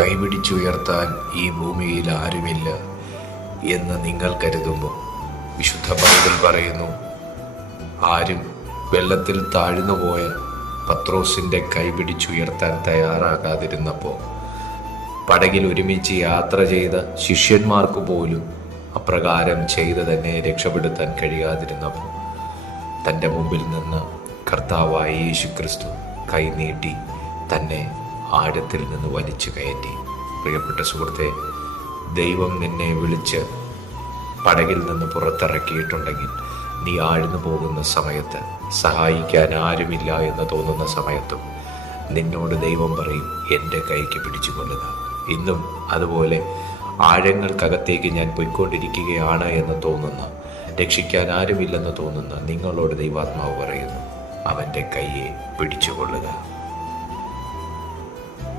കൈപിടിച്ചുയർത്താൻ ഈ ഭൂമിയിൽ ആരുമില്ല എന്ന് നിങ്ങൾ കരുതുമ്പോൾ വിശുദ്ധ ബൈബിൾ പറയുന്നു, ആരും വെള്ളത്തിൽ താഴ്ന്നുപോയ പത്രോസിൻ്റെ കൈപിടിച്ചുയർത്താൻ തയ്യാറാകാതിരുന്നപ്പോൾ പടകിൽ ഒരുമിച്ച് യാത്ര ചെയ്ത ശിഷ്യന്മാർക്ക് പോലും അപ്രകാരം ചെയ്ത് തന്നെ രക്ഷപ്പെടുത്താൻ കഴിയാതിരുന്നപ്പോൾ തൻ്റെ മുമ്പിൽ നിന്ന് കർത്താവായ യേശുക്രിസ്തു കൈനീട്ടി തന്നെ ആഴത്തിൽ നിന്ന് വലിച്ചു കയറ്റി. പ്രിയപ്പെട്ട സുഹൃത്തെ, ദൈവം നിന്നെ വിളിച്ച് പടകിൽ നിന്ന് പുറത്തിറക്കിയിട്ടുണ്ടെങ്കിൽ നീ ആഴ്ന്നു പോകുന്ന സമയത്ത്, സഹായിക്കാൻ ആരുമില്ല എന്ന് തോന്നുന്ന സമയത്തും നിന്നോട് ദൈവം പറയും, എൻ്റെ കൈക്ക് പിടിച്ചുകൊള്ളുക. ഇന്നും അതുപോലെ ആഴങ്ങൾക്കകത്തേക്ക് ഞാൻ പോയിക്കൊണ്ടിരിക്കുകയാണ് എന്ന് തോന്നുന്ന, രക്ഷിക്കാൻ ആരുമില്ലെന്ന് തോന്നുന്ന നിങ്ങളോട് ദൈവാത്മാവ് പറയുന്നു, അവൻ്റെ കൈയെ പിടിച്ചുകൊള്ളുക.